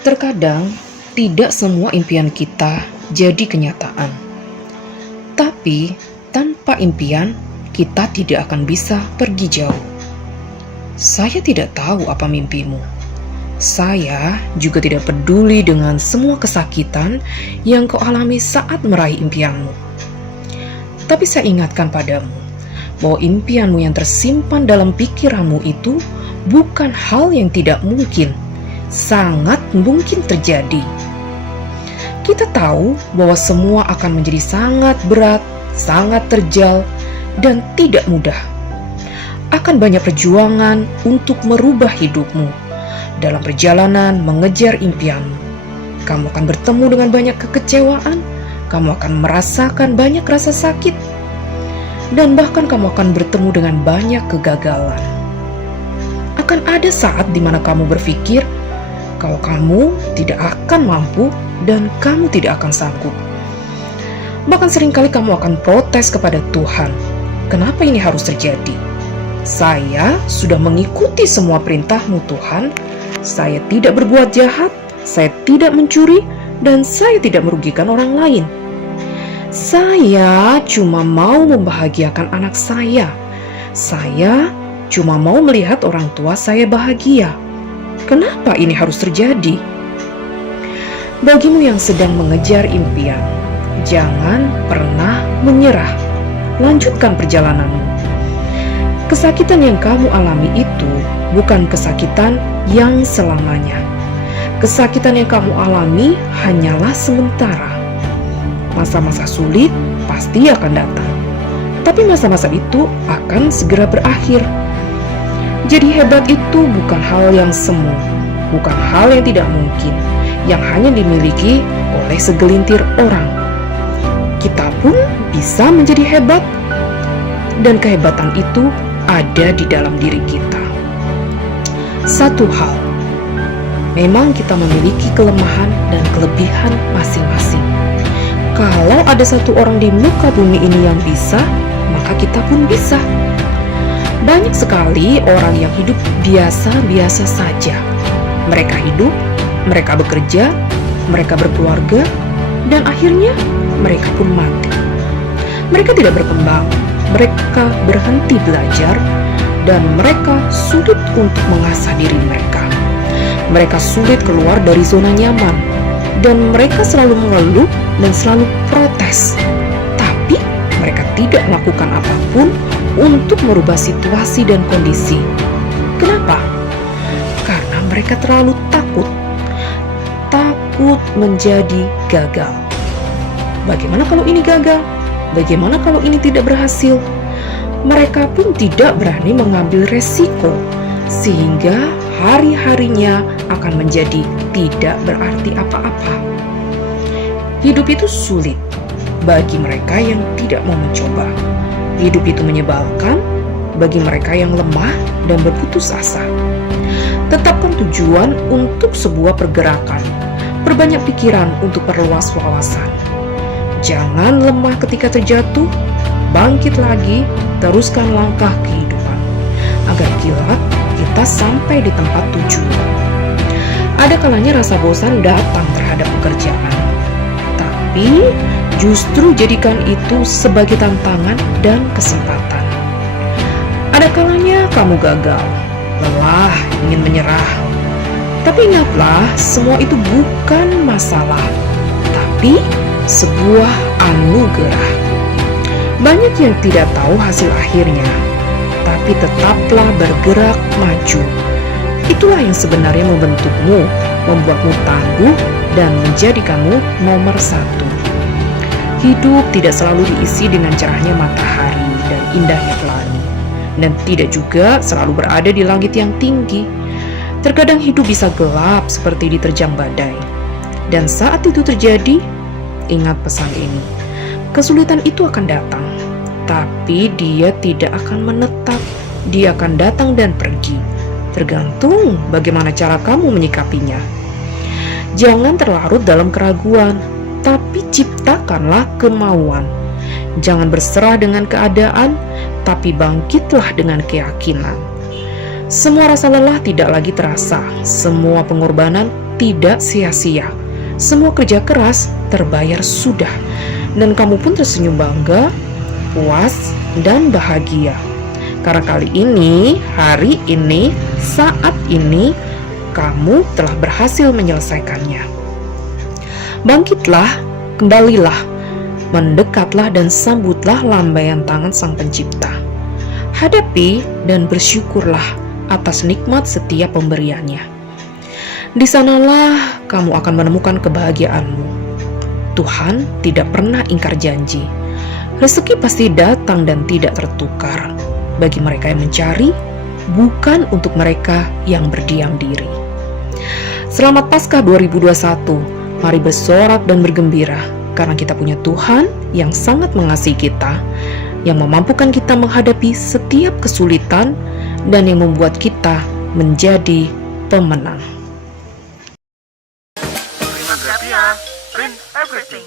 Terkadang, tidak semua impian kita jadi kenyataan. Tapi, tanpa impian, kita tidak akan bisa pergi jauh. Saya tidak tahu apa mimpimu. Saya juga tidak peduli dengan semua kesakitan yang kau alami saat meraih impianmu. Tapi saya ingatkan padamu, bahwa impianmu yang tersimpan dalam pikiranmu itu bukan hal yang tidak mungkin, sangat mungkin terjadi. Kita tahu bahwa semua akan menjadi sangat berat, sangat terjal, dan tidak mudah. Akan banyak perjuangan untuk merubah hidupmu. Dalam perjalanan mengejar impianmu, kamu akan bertemu dengan banyak kekecewaan, kamu akan merasakan banyak rasa sakit, dan bahkan kamu akan bertemu dengan banyak kegagalan. Akan ada saat di mana kamu berpikir kalau kamu tidak akan mampu dan kamu tidak akan sanggup. Bahkan seringkali kamu akan protes kepada Tuhan. Kenapa ini harus terjadi? Saya sudah mengikuti semua perintah-Mu Tuhan. Saya tidak berbuat jahat, saya tidak mencuri, dan saya tidak merugikan orang lain. Saya cuma mau membahagiakan anak saya. Saya cuma mau melihat orang tua saya bahagia. Kenapa ini harus terjadi? Bagimu yang sedang mengejar impian, jangan pernah menyerah. Lanjutkan perjalananmu. Kesakitan yang kamu alami itu bukan kesakitan yang selamanya. Kesakitan yang kamu alami hanyalah sementara. Masa-masa sulit pasti akan datang, tapi masa-masa itu akan segera berakhir. Jadi hebat itu bukan hal yang semu, bukan hal yang tidak mungkin, yang hanya dimiliki oleh segelintir orang. Kita pun bisa menjadi hebat, dan kehebatan itu ada di dalam diri kita. Satu hal, memang kita memiliki kelemahan dan kelebihan masing-masing. Kalau ada satu orang di muka bumi ini yang bisa, maka kita pun bisa. Banyak sekali orang yang hidup biasa-biasa saja. Mereka hidup, mereka bekerja, mereka berkeluarga, dan akhirnya mereka pun mati. Mereka tidak berkembang, mereka berhenti belajar, dan mereka sulit untuk mengasah diri mereka. Mereka sulit keluar dari zona nyaman, dan mereka selalu mengeluh dan selalu protes. Tapi mereka tidak melakukan apapun untuk merubah situasi dan kondisi. Kenapa? Karena mereka terlalu takut menjadi gagal. Bagaimana kalau ini gagal? Bagaimana kalau ini tidak berhasil? Mereka pun tidak berani mengambil resiko, sehingga hari-harinya akan menjadi tidak berarti apa-apa. Hidup itu sulit bagi mereka yang tidak mau mencoba. Hidup itu menyebalkan bagi mereka yang lemah dan berputus asa. Tetapkan tujuan untuk sebuah pergerakan. Perbanyak pikiran untuk perluas wawasan. Jangan lemah ketika terjatuh, bangkit lagi, teruskan langkah kehidupan, agar kelak kita sampai di tempat tujuan. Ada kalanya rasa bosan datang terhadap pekerjaan, tapi justru jadikan itu sebagai tantangan dan kesempatan. Ada kalanya kamu gagal, lelah, ingin menyerah. Tapi ingatlah, semua itu bukan masalah, tapi sebuah anugerah. Banyak yang tidak tahu hasil akhirnya, tapi tetaplah bergerak maju. Itulah yang sebenarnya membentukmu, membuatmu tangguh, dan menjadikanmu nomor satu. Hidup tidak selalu diisi dengan cerahnya matahari dan indahnya pelangi, dan tidak juga selalu berada di langit yang tinggi. Terkadang hidup bisa gelap seperti diterjang badai. Dan saat itu terjadi, ingat pesan ini. Kesulitan itu akan datang, tapi dia tidak akan menetap. Dia akan datang dan pergi, tergantung bagaimana cara kamu menyikapinya. Jangan terlarut dalam keraguan, tapi ciptakanlah kemauan. Jangan berserah dengan keadaan, tapi bangkitlah dengan keyakinan. Semua rasa lelah tidak lagi terasa, semua pengorbanan tidak sia-sia. Semua kerja keras terbayar sudah, dan kamu pun tersenyum bangga, puas, dan bahagia. Karena kali ini, hari ini, saat ini, kamu telah berhasil menyelesaikannya. Bangkitlah, kembalilah, mendekatlah dan sambutlah lambaian tangan Sang Pencipta. Hadapi dan bersyukurlah atas nikmat setiap pemberiannya. Di sanalah kamu akan menemukan kebahagiaanmu. Tuhan tidak pernah ingkar janji. Rezeki pasti datang dan tidak tertukar bagi mereka yang mencari, bukan untuk mereka yang berdiam diri. Selamat Paskah 2021. Mari bersorak dan bergembira karena kita punya Tuhan yang sangat mengasihi kita, yang memampukan kita menghadapi setiap kesulitan dan yang membuat kita menjadi pemenang. Prima Graphia, print everything.